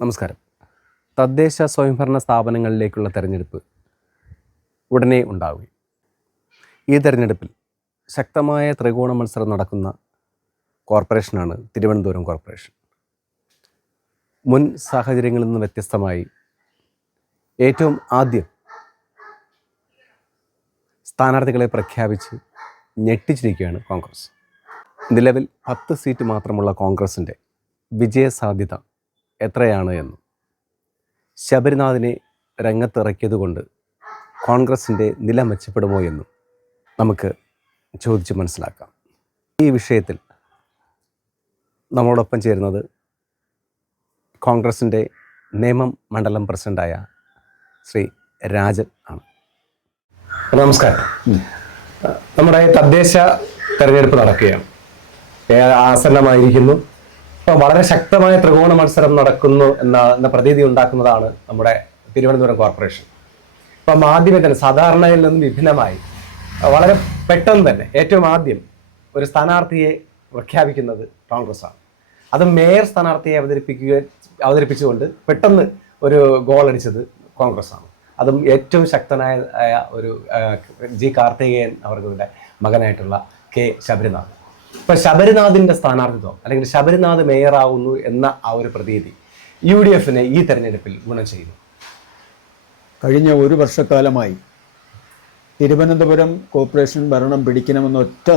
നമസ്കാരം. തദ്ദേശ സ്വയംഭരണ സ്ഥാപനങ്ങളിലേക്കുള്ള തെരഞ്ഞെടുപ്പ് ഉടനെ ഉണ്ടാവുകയും. ഈ തെരഞ്ഞെടുപ്പിൽ ശക്തമായ ത്രികോണ മത്സരം നടക്കുന്ന കോർപ്പറേഷനാണ് തിരുവനന്തപുരം കോർപ്പറേഷൻ. മുൻ സാഹചര്യങ്ങളിൽ നിന്ന് വ്യത്യസ്തമായി ഏറ്റവും ആദ്യം സ്ഥാനാർത്ഥികളെ പ്രഖ്യാപിച്ച് ഞെട്ടിച്ചിരിക്കുകയാണ് കോൺഗ്രസ്. നിലവിൽ പത്ത് സീറ്റ് മാത്രമുള്ള കോൺഗ്രസിന്റെ വിജയസാധ്യത എത്രയാണ് എന്ന്. ശബരിനാഥിനെ രംഗത്തിറക്കിയതുകൊണ്ട് കോൺഗ്രസിന്റെ നില മെച്ചപ്പെടുമോ എന്നും നമുക്ക് ചോദിച്ച് മനസ്സിലാക്കാം. ഈ വിഷയത്തിൽ നമ്മളോടൊപ്പം ചേരുന്നത് കോൺഗ്രസിന്റെ നിയമം മണ്ഡലം പ്രസിഡന്റായ ശ്രീ രാജൻ ആണ്. നമസ്കാരം. നമ്മുടെ തദ്ദേശ തെരഞ്ഞെടുപ്പ് നടക്കുകയാണ്. ആസന്നമായിരിക്കുന്നു. അപ്പോൾ വളരെ ശക്തമായ ത്രികോണ മത്സരം നടക്കുന്നു എന്ന എന്ന പ്രതീതി ഉണ്ടാക്കുന്നതാണ് നമ്മുടെ തിരുവനന്തപുരം കോർപ്പറേഷൻ. അപ്പം ആദ്യമേ തന്നെ സാധാരണയിൽ നിന്നും വിഭിന്നമായി വളരെ പെട്ടെന്ന് തന്നെ ഏറ്റവും ആദ്യം ഒരു സ്ഥാനാർത്ഥിയെ പ്രഖ്യാപിക്കുന്നത് കോൺഗ്രസ്സാണ്. അത് മേയർ സ്ഥാനാർത്ഥിയെ അവതരിപ്പിക്കുക അവതരിപ്പിച്ചുകൊണ്ട് പെട്ടെന്ന് ഒരു ഗോൾ അടിച്ചത് കോൺഗ്രസ്സാണ്. അതും ഏറ്റവും ശക്തനായ ഒരു ജി കാർത്തികേയൻ അവരുടെ മകനായിട്ടുള്ള കെ ശബരിനാഥ്. ഇപ്പൊ ശബരിനാഥിന്റെ സ്ഥാനാർത്ഥിത്വം അല്ലെങ്കിൽ ശബരിനാഥ് മേയറാവുന്നു എന്ന ആ ഒരു പ്രതീതി യു ഡി എഫിനെ ഈ തെരഞ്ഞെടുപ്പിൽ ഗുണം ചെയ്തു കഴിഞ്ഞ ഒരു വർഷക്കാലമായി തിരുവനന്തപുരം കോർപ്പറേഷൻ ഭരണം പിടിക്കണമെന്ന ഒറ്റ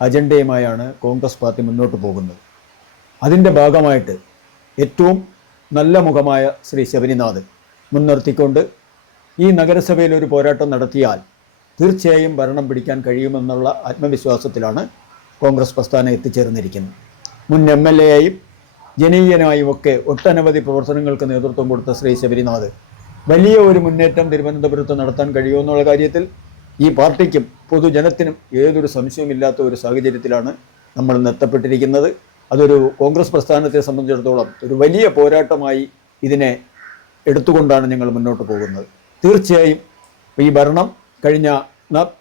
അജണ്ടയുമായാണ് കോൺഗ്രസ് പാർട്ടി മുന്നോട്ട് പോകുന്നത്. അതിന്റെ ഭാഗമായിട്ട് ഏറ്റവും നല്ല മുഖമായ ശ്രീ ശബരിനാഥ് മുൻനിർത്തിക്കൊണ്ട് ഈ നഗരസഭയിൽ ഒരു പോരാട്ടം നടത്തിയാൽ തീർച്ചയായും ഭരണം പിടിക്കാൻ കഴിയുമെന്നുള്ള ആത്മവിശ്വാസത്തിലാണ് കോൺഗ്രസ് പ്രസ്ഥാനം എത്തിച്ചേർന്നിരിക്കുന്നത് മുൻ എം എൽ എയായും ജനീയനായും ഒക്കെ ഒട്ടനവധി പ്രവർത്തനങ്ങൾക്ക് നേതൃത്വം കൊടുത്ത ശ്രീ ശബരിനാഥ്. വലിയ ഒരു മുന്നേറ്റം തിരുവനന്തപുരത്ത് നടത്താൻ കഴിയുമെന്നുള്ള കാര്യത്തിൽ ഈ പാർട്ടിക്കും പൊതുജനത്തിനും ഏതൊരു സംശയമില്ലാത്ത ഒരു സാഹചര്യത്തിലാണ് നമ്മൾ നെത്തപ്പെട്ടിരിക്കുന്നത് അതൊരു കോൺഗ്രസ് പ്രസ്ഥാനത്തെ സംബന്ധിച്ചിടത്തോളം ഒരു വലിയ പോരാട്ടമായി ഇതിനെ എടുത്തുകൊണ്ടാണ് ഞങ്ങൾ മുന്നോട്ട് പോകുന്നത്. തീർച്ചയായും ഈ ഭരണം കഴിഞ്ഞ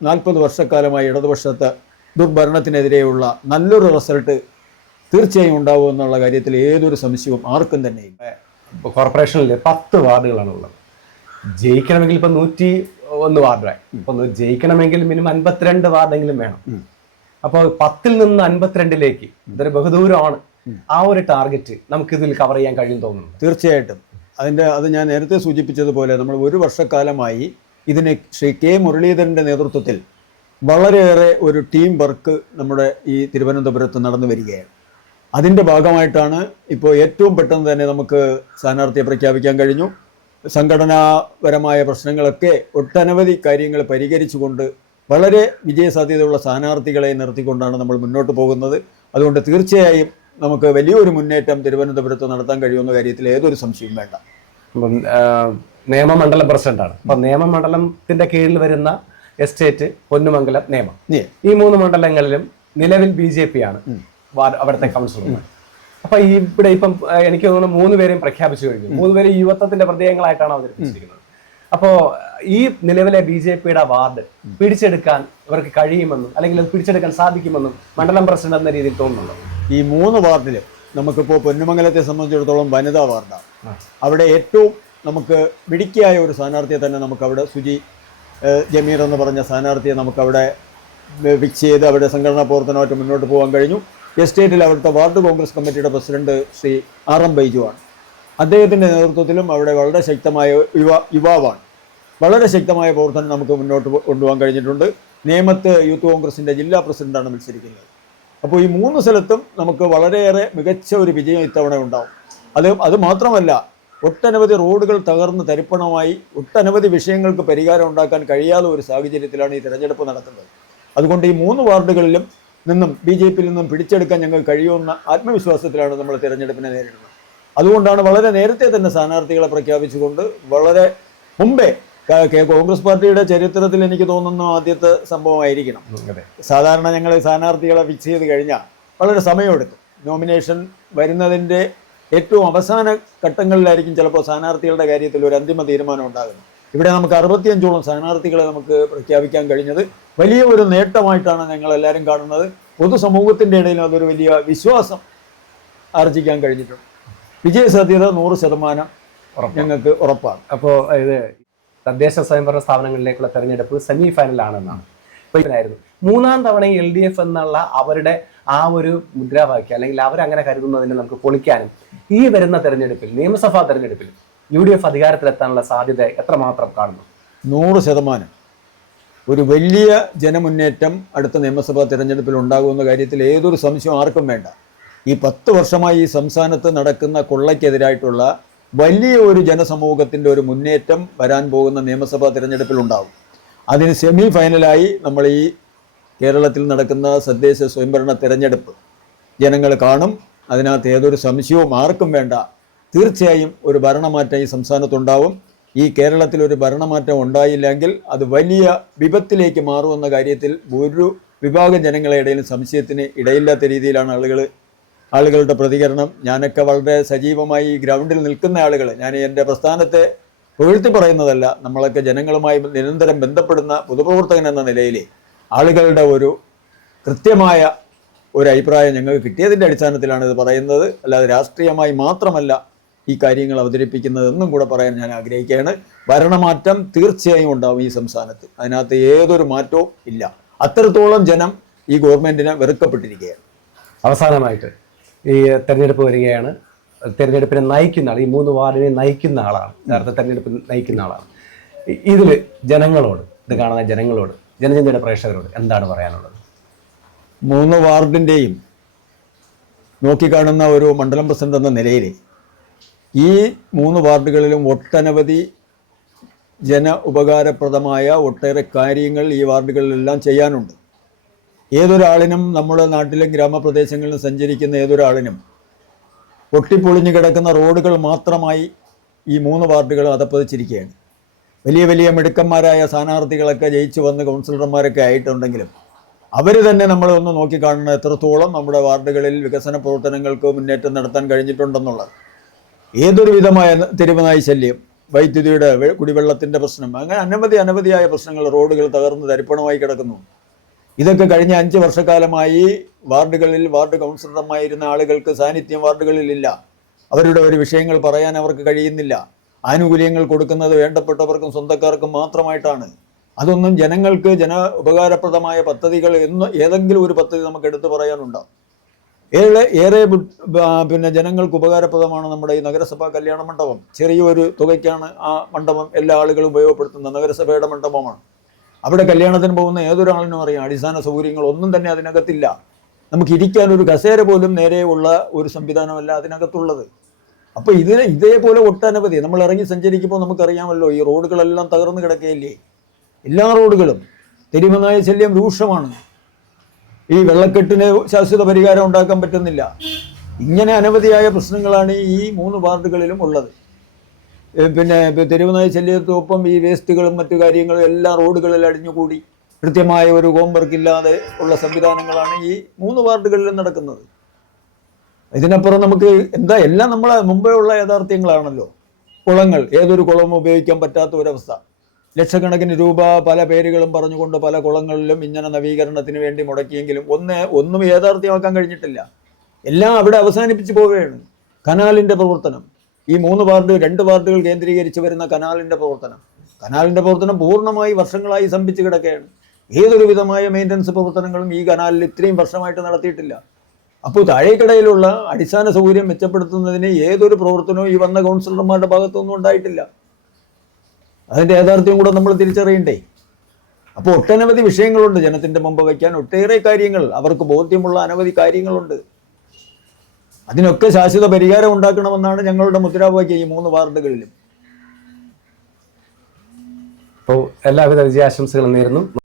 നാൽപ്പത് വർഷക്കാലമായി ഇടതുപക്ഷത്തെ ദുർഭരണത്തിനെതിരെയുള്ള നല്ലൊരു റിസൾട്ട് തീർച്ചയായും ഉണ്ടാവും എന്നുള്ള കാര്യത്തിൽ ഏതൊരു സംശയവും ആർക്കും തന്നെ കോർപ്പറേഷനിൽ പത്ത് വാർഡുകളാണ് ഉള്ളത്. ജയിക്കണമെങ്കിൽ ഇപ്പൊ നൂറ്റി ഒന്ന് വാർഡായി. ഇപ്പൊ ജയിക്കണമെങ്കിൽ മിനിമം അൻപത്തിരണ്ട് വാർഡെങ്കിലും വേണം. അപ്പോൾ പത്തിൽ നിന്ന് അൻപത്തിരണ്ടിലേക്ക് ഇതൊരു ബഹുദൂരമാണ്. ആ ഒരു ടാർഗറ്റ് നമുക്ക് ഇതിൽ കവർ ചെയ്യാൻ കഴിയും തോന്നുന്നു തീർച്ചയായിട്ടും. അതിന്റെ അത് ഞാൻ നേരത്തെ സൂചിപ്പിച്ചതുപോലെ നമ്മൾ ഒരു വർഷക്കാലമായി ഇതിനെ ശ്രീ കെ മുരളീധരന്റെ നേതൃത്വത്തിൽ വളരെയേറെ ഒരു ടീം വർക്ക് നമ്മുടെ ഈ തിരുവനന്തപുരത്ത് നടന്നു വരികയാണ്. അതിന്റെ ഭാഗമായിട്ടാണ് ഇപ്പോൾ ഏറ്റവും പെട്ടെന്ന് തന്നെ നമുക്ക് സ്ഥാനാർത്ഥിയെ പ്രഖ്യാപിക്കാൻ കഴിഞ്ഞു. സംഘടനാപരമായ പ്രശ്നങ്ങളൊക്കെ ഒട്ടനവധി കാര്യങ്ങൾ പരിഹരിച്ചുകൊണ്ട് വളരെ വിജയസാധ്യതയുള്ള സ്ഥാനാർത്ഥികളെ നിർത്തിക്കൊണ്ടാണ് നമ്മൾ മുന്നോട്ട് പോകുന്നത്. അതുകൊണ്ട് തീർച്ചയായും നമുക്ക് വലിയൊരു മുന്നേറ്റം തിരുവനന്തപുരത്ത് നടത്താൻ കഴിയുന്ന കാര്യത്തിൽ ഏതൊരു സംശയവും വേണ്ട. നിയമമണ്ഡലം പ്രസിഡന്റാണ്. അപ്പം നിയമമണ്ഡലത്തിന്റെ കീഴിൽ വരുന്ന എസ്റ്റേറ്റ് പൊന്നുമംഗലം നേമം. ഈ മൂന്ന് മണ്ഡലങ്ങളിലും നിലവിൽ ബി ജെ പി ആണ് അവിടുത്തെ കൗൺസിലർ അപ്പൊ ഈ ഇവിടെ ഇപ്പം എനിക്ക് തോന്നുന്നു മൂന്ന് പേരെയും പ്രഖ്യാപിച്ചു കഴിഞ്ഞു. മൂന്ന് പേരും യുവത്വത്തിന്റെ പ്രത്യയങ്ങളായിട്ടാണ് അവതരിപ്പിച്ചിരിക്കുന്നത്. അപ്പോ ഈ നിലവിലെ ബി ജെ പിയുടെ വാർഡ് പിടിച്ചെടുക്കാൻ ഇവർക്ക് കഴിയുമെന്നും അല്ലെങ്കിൽ അത് പിടിച്ചെടുക്കാൻ സാധിക്കുമെന്നും മണ്ഡലം പ്രസിഡന്റ് എന്ന രീതിയിൽ തോന്നുന്നു ഈ മൂന്ന് വാർഡിലും നമുക്കിപ്പോൾ പൊന്നുമംഗലത്തെ സംബന്ധിച്ചിടത്തോളം വനിതാ വാർഡാണ്. അവിടെ ഏറ്റവും നമുക്ക് മിടുക്കിയായ ഒരു സ്ഥാനാർത്ഥിയെ തന്നെ നമുക്ക് അവിടെ സുജി ജമീർ എന്ന് പറഞ്ഞ സ്ഥാനാർത്ഥിയെ നമുക്കവിടെ ഫിക്സ് ചെയ്ത് അവിടെ സംഘടനാ പ്രവർത്തനമായിട്ട് മുന്നോട്ട് പോകാൻ കഴിഞ്ഞു. എസ്റ്റേറ്റിൽ അവിടുത്തെ വാർഡ് കോൺഗ്രസ് കമ്മിറ്റിയുടെ പ്രസിഡന്റ് ശ്രീ ആർ എം ബൈജുവാണ് അദ്ദേഹത്തിന്റെ നേതൃത്വത്തിലും അവിടെ വളരെ ശക്തമായ യുവ യുവാവാണ്. വളരെ ശക്തമായ പ്രവർത്തനം നമുക്ക് മുന്നോട്ട് കൊണ്ടുപോകാൻ കഴിഞ്ഞിട്ടുണ്ട്. നേമത്ത് യൂത്ത് കോൺഗ്രസിന്റെ ജില്ലാ പ്രസിഡന്റാണ് മത്സരിക്കുന്നത്. അപ്പോൾ ഈ മൂന്ന് സ്ഥലത്തും നമുക്ക് വളരെയേറെ മികച്ച ഒരു വിജയം ഇത്തവണ ഉണ്ടാവും. അത് അത് മാത്രമല്ല ഒട്ടനവധി റോഡുകൾ തകർന്ന് തരിപ്പണമായി ഒട്ടനവധി വിഷയങ്ങൾക്ക് പരിഹാരം ഉണ്ടാക്കാൻ കഴിയാത്ത ഒരു സാഹചര്യത്തിലാണ് ഈ തിരഞ്ഞെടുപ്പ് നടക്കുന്നത് അതുകൊണ്ട് ഈ മൂന്ന് വാർഡുകളിലും നിന്നും ബി ജെ പിയിൽ നിന്നും പിടിച്ചെടുക്കാൻ ഞങ്ങൾ കഴിയുമെന്ന ആത്മവിശ്വാസത്തിലാണ് നമ്മൾ തിരഞ്ഞെടുപ്പിനെ നേരിടുന്നത്. അതുകൊണ്ടാണ് വളരെ നേരത്തെ തന്നെ സ്ഥാനാർത്ഥികളെ പ്രഖ്യാപിച്ചുകൊണ്ട് വളരെ മുമ്പേ കോൺഗ്രസ് പാർട്ടിയുടെ ചരിത്രത്തിൽ എനിക്ക് തോന്നുന്ന ആദ്യത്തെ സംഭവമായിരിക്കണം. സാധാരണ ഞങ്ങൾ സ്ഥാനാർത്ഥികളെ ഫിക്സ് ചെയ്ത് കഴിഞ്ഞാൽ വളരെ സമയമെടുക്കും. നോമിനേഷൻ വരുന്നതിന്റെ ഏറ്റവും അവസാന ഘട്ടങ്ങളിലായിരിക്കും ചിലപ്പോൾ സ്ഥാനാർത്ഥികളുടെ കാര്യത്തിൽ ഒരു അന്തിമ തീരുമാനം ഉണ്ടാകുന്നത്. ഇവിടെ നമുക്ക് അറുപത്തിയഞ്ചോളം സ്ഥാനാർത്ഥികളെ നമുക്ക് പ്രഖ്യാപിക്കാൻ കഴിഞ്ഞത്. വലിയ ഒരു നേട്ടമായിട്ടാണ് ഞങ്ങൾ എല്ലാവരും കാണുന്നത്. പൊതുസമൂഹത്തിന്റെ ഇടയിൽ അതൊരു വലിയ വിശ്വാസം ആർജിക്കാൻ കഴിഞ്ഞിട്ടുണ്ട്. വിജയസാധ്യത നൂറ് ശതമാനം ഞങ്ങൾക്ക് ഉറപ്പാണ്. അപ്പോൾ ഇത് തദ്ദേശ സ്വയംഭരണ സ്ഥാപനങ്ങളിലേക്കുള്ള തെരഞ്ഞെടുപ്പ് സെമി ഫൈനലാണെന്നാണ് മൂന്നാം തവണ എൽ ഡി എഫ് എന്നുള്ള അവരുടെ ആ ഒരു മുദ്രാവാക്യം അല്ലെങ്കിൽ അവരങ്ങനെ കരുതുന്നതിനെ നമുക്ക് പൊളിക്കാനും ഈ വരുന്ന തെരഞ്ഞെടുപ്പിൽ നിയമസഭാ തെരഞ്ഞെടുപ്പിൽ യു ഡി എഫ് അധികാരത്തിലെത്താനുള്ള സാധ്യത എത്രമാത്രം കാണുന്നു? നൂറ് ശതമാനം. ഒരു വലിയ ജനമുന്നേറ്റം അടുത്ത നിയമസഭാ തിരഞ്ഞെടുപ്പിൽ ഉണ്ടാകുമെന്ന കാര്യത്തിൽ ഏതൊരു സംശയവും ആർക്കും വേണ്ട. ഈ പത്ത് വർഷമായി ഈ സംസ്ഥാനത്ത് നടക്കുന്ന കൊള്ളയ്ക്കെതിരായിട്ടുള്ള വലിയ ഒരു ജനസമൂഹത്തിന്റെ ഒരു മുന്നേറ്റം വരാൻ പോകുന്ന നിയമസഭാ തിരഞ്ഞെടുപ്പിൽ ഉണ്ടാകും. അതിന് സെമി ഫൈനലായി നമ്മൾ ഈ കേരളത്തിൽ നടക്കുന്ന തദ്ദേശ സ്വയംഭരണ തിരഞ്ഞെടുപ്പ്. ജനങ്ങൾ കാണും അതിനകത്ത് ഏതൊരു സംശയവും ആർക്കും വേണ്ട. തീർച്ചയായും ഒരു ഭരണമാറ്റം ഈ സംസ്ഥാനത്തുണ്ടാവും. ഈ കേരളത്തിൽ ഒരു ഭരണമാറ്റം ഉണ്ടായില്ലെങ്കിൽ അത് വലിയ വിപത്തിലേക്ക് മാറുമെന്ന കാര്യത്തിൽ ഒരു വിഭാഗം ജനങ്ങളുടെ ഇടയിൽ സംശയത്തിന് ഇടയില്ലാത്ത രീതിയിലാണ് ആളുകൾ ആളുകളുടെ പ്രതികരണം. ഞാനൊക്കെ വളരെ സജീവമായി ഗ്രൗണ്ടിൽ നിൽക്കുന്ന ആളുകൾ ഞാൻ എന്റെ പ്രസ്ഥാനത്തെ പുകഴ്ത്തി പറയുന്നതല്ല നമ്മളൊക്കെ ജനങ്ങളുമായി നിരന്തരം ബന്ധപ്പെടുന്ന പൊതുപ്രവർത്തകൻ എന്ന നിലയിൽ ആളുകളുടെ ഒരു കൃത്യമായ ഒരു അഭിപ്രായം ഞങ്ങൾക്ക് കിട്ടിയതിന്റെ അടിസ്ഥാനത്തിലാണ് ഇത് പറയുന്നത്. അല്ലാതെ രാഷ്ട്രീയമായി മാത്രമല്ല ഈ കാര്യങ്ങൾ അവതരിപ്പിക്കുന്നതെന്നും കൂടെ പറയാൻ ഞാൻ ആഗ്രഹിക്കുകയാണ്. ഭരണമാറ്റം തീർച്ചയായും ഉണ്ടാവും ഈ സംസ്ഥാനത്ത്. അതിനകത്ത് ഏതൊരു മാറ്റവും ഇല്ല. അത്രത്തോളം ജനം ഈ ഗവൺമെന്റിനെ വെറുക്കപ്പെട്ടിരിക്കുകയാണ്. അവസാനമായിട്ട് ഈ തെരഞ്ഞെടുപ്പ് വരികയാണ്. തെരഞ്ഞെടുപ്പിനെ നയിക്കുന്ന ആൾ ഈ മൂന്ന് വാർഡിനെ നയിക്കുന്ന ആളാണ്. നേരത്തെ തെരഞ്ഞെടുപ്പ് നയിക്കുന്ന ആളാണ്. ഇതിൽ ജനങ്ങളോട് ഇത് കാണുന്ന ജനങ്ങളോട് ജനചിന്തയുടെ പ്രേക്ഷകരോട് എന്താണ് പറയാനുള്ളത്? മൂന്ന് വാർഡിന്റെയും നോക്കിക്കാണുന്ന ഒരു മണ്ഡലം പ്രസിഡന്റ് എന്ന നിലയിൽ ഈ മൂന്ന് വാർഡുകളിലും ഒട്ടനവധി ജന ഉപകാരപ്രദമായ ഒട്ടേറെ കാര്യങ്ങൾ ഈ വാർഡുകളിലെല്ലാം ചെയ്യാനുണ്ട്. ഏതൊരാളിനും നമ്മുടെ നാട്ടിലും ഗ്രാമപ്രദേശങ്ങളിലും സഞ്ചരിക്കുന്ന ഏതൊരാളിനും പൊട്ടിപ്പൊളിഞ്ഞു കിടക്കുന്ന റോഡുകൾ മാത്രമായി ഈ മൂന്ന് വാർഡുകൾ അതപ്പതിച്ചിരിക്കുകയാണ്. വലിയ വലിയ മിടുക്കന്മാരായ സ്ഥാനാർത്ഥികളൊക്കെ ജയിച്ചു വന്ന് കൗൺസിലർമാരൊക്കെ ആയിട്ടുണ്ടെങ്കിലും അവർ തന്നെ നമ്മൾ ഒന്ന് നോക്കിക്കാണുന്ന എത്രത്തോളം നമ്മുടെ വാർഡുകളിൽ വികസന പ്രവർത്തനങ്ങൾക്ക് മുന്നേറ്റം നടത്താൻ കഴിഞ്ഞിട്ടുണ്ടെന്നുള്ളത്. ഏതൊരു വിധമായ തെരുവനായി ശല്യം വൈദ്യുതിയുടെ കുടിവെള്ളത്തിന്റെ പ്രശ്നം അങ്ങനെ അനവധി അനവധിയായ പ്രശ്നങ്ങൾ റോഡുകൾ തകർന്ന് തരിപ്പണമായി കിടക്കുന്നു. ഇതൊക്കെ കഴിഞ്ഞ അഞ്ച് വർഷക്കാലമായി വാർഡുകളിൽ വാർഡ് കൗൺസിലർമായിരുന്ന ആളുകൾക്ക് സാന്നിധ്യം വാർഡുകളിലില്ല. അവരുടെ ഒരു വിഷയങ്ങൾ പറയാൻ അവർക്ക് കഴിയുന്നില്ല. ആനുകൂല്യങ്ങൾ കൊടുക്കുന്നത് വേണ്ടപ്പെട്ടവർക്കും സ്വന്തക്കാർക്കും മാത്രമായിട്ടാണ്. അതൊന്നും ജനങ്ങൾക്ക് ജന ഉപകാരപ്രദമായ പദ്ധതികൾ എന്ന് ഏതെങ്കിലും ഒരു പദ്ധതി നമുക്ക് എടുത്തു പറയാനുണ്ടോ? ഏറെ ഏറെ പിന്നെ ജനങ്ങൾക്ക് ഉപകാരപ്രദമാണ് നമ്മുടെ ഈ നഗരസഭാ കല്യാണ മണ്ഡപം. ചെറിയൊരു തുകയ്ക്കാണ് ആ മണ്ഡപം എല്ലാ ആളുകളും ഉപയോഗപ്പെടുത്തുന്ന നഗരസഭയുടെ മണ്ഡപമാണ്. അവിടെ കല്യാണത്തിന് പോകുന്ന ഏതൊരാളിനും അറിയാം. അടിസ്ഥാന സൗകര്യങ്ങൾ ഒന്നും തന്നെ അതിനകത്തില്ല. നമുക്ക് ഇരിക്കാൻ ഒരു കസേര പോലും നേരെയുള്ള ഒരു സംവിധാനമല്ല അതിനകത്തുള്ളത്. അപ്പോൾ ഇതിന് ഇതേപോലെ ഒട്ടനവധി നമ്മൾ ഇറങ്ങി സഞ്ചരിക്കുമ്പോൾ നമുക്കറിയാമല്ലോ ഈ റോഡുകളെല്ലാം തകർന്നു കിടക്കുകയില്ലേ? എല്ലാ റോഡുകളും. തെരുവനായ ശല്യം രൂക്ഷമാണ്. ഈ വെള്ളക്കെട്ടിന് ശാശ്വത പരിഹാരം ഉണ്ടാക്കാൻ പറ്റുന്നില്ല. ഇങ്ങനെ അനവധിയായ പ്രശ്നങ്ങളാണ് ഈ മൂന്ന് വാർഡുകളിലും ഉള്ളത്. പിന്നെ തെരുവുനായ ശല്യത്തോടൊപ്പം ഈ വേസ്റ്റുകളും മറ്റു കാര്യങ്ങളും എല്ലാ റോഡുകളിൽ അടിഞ്ഞുകൂടി. കൃത്യമായ ഒരു ഹോംവർക്ക് ഇല്ലാതെ ഉള്ള സംവിധാനങ്ങളാണ് ഈ മൂന്ന് വാർഡുകളിലും നടക്കുന്നത്. ഇതിനപ്പുറം നമുക്ക് എന്താ എല്ലാം നമ്മളെ മുമ്പേ ഉള്ള യാഥാർത്ഥ്യങ്ങളാണല്ലോ. കുളങ്ങൾ ഏതൊരു കുളവും ഉപയോഗിക്കാൻ പറ്റാത്ത ഒരവസ്ഥ. ലക്ഷക്കണക്കിന് രൂപ പല പേരുകളും പറഞ്ഞുകൊണ്ട് പല കുളങ്ങളിലും ഇങ്ങനെ നവീകരണത്തിന് വേണ്ടി മുടക്കിയെങ്കിലും ഒന്ന് ഒന്നും യാഥാർത്ഥ്യമാക്കാൻ കഴിഞ്ഞിട്ടില്ല. എല്ലാം അവിടെ അവസാനിപ്പിച്ച് പോവുകയാണ്. കനാലിന്റെ പ്രവർത്തനം. ഈ മൂന്ന് വാർഡ് രണ്ട് വാർഡുകൾ കേന്ദ്രീകരിച്ച് വരുന്ന കനാലിന്റെ പ്രവർത്തനം. കനാലിന്റെ പ്രവർത്തനം പൂർണമായി വർഷങ്ങളായി സംഭിച്ച് കിടക്കുകയാണ്. ഏതൊരു വിധമായ മെയിന്റനൻസ് പ്രവർത്തനങ്ങളും ഈ കനാലിൽ ഇത്രയും വർഷമായിട്ട് നടത്തിയിട്ടില്ല. അപ്പോൾ താഴേക്കിടയിലുള്ള അടിസ്ഥാന സൗകര്യം മെച്ചപ്പെടുത്തുന്നതിന് ഏതൊരു പ്രവർത്തനവും ഈ വന്ന കൗൺസിലർമാരുടെ ഭാഗത്തൊന്നും ഉണ്ടായിട്ടില്ല. അതിന്റെ യാഥാർത്ഥ്യം കൂടെ നമ്മൾ തിരിച്ചറിയണ്ടേ? അപ്പോൾ ഒട്ടനവധി വിഷയങ്ങളുണ്ട് ജനത്തിന്റെ മുമ്പ് വയ്ക്കാൻ. ഒട്ടേറെ കാര്യങ്ങൾ അവർക്ക് ബോധ്യമുള്ള അനവധി കാര്യങ്ങളുണ്ട്. അതിനൊക്കെ ശാശ്വത പരിഹാരം ഉണ്ടാക്കണമെന്നാണ് ഞങ്ങളുടെ മുദ്രാവാക്യം ഈ മൂന്ന് വാർഡുകളിലും. അപ്പോൾ എല്ലാവിധ വിജയാശംസകളും നേരുന്നു.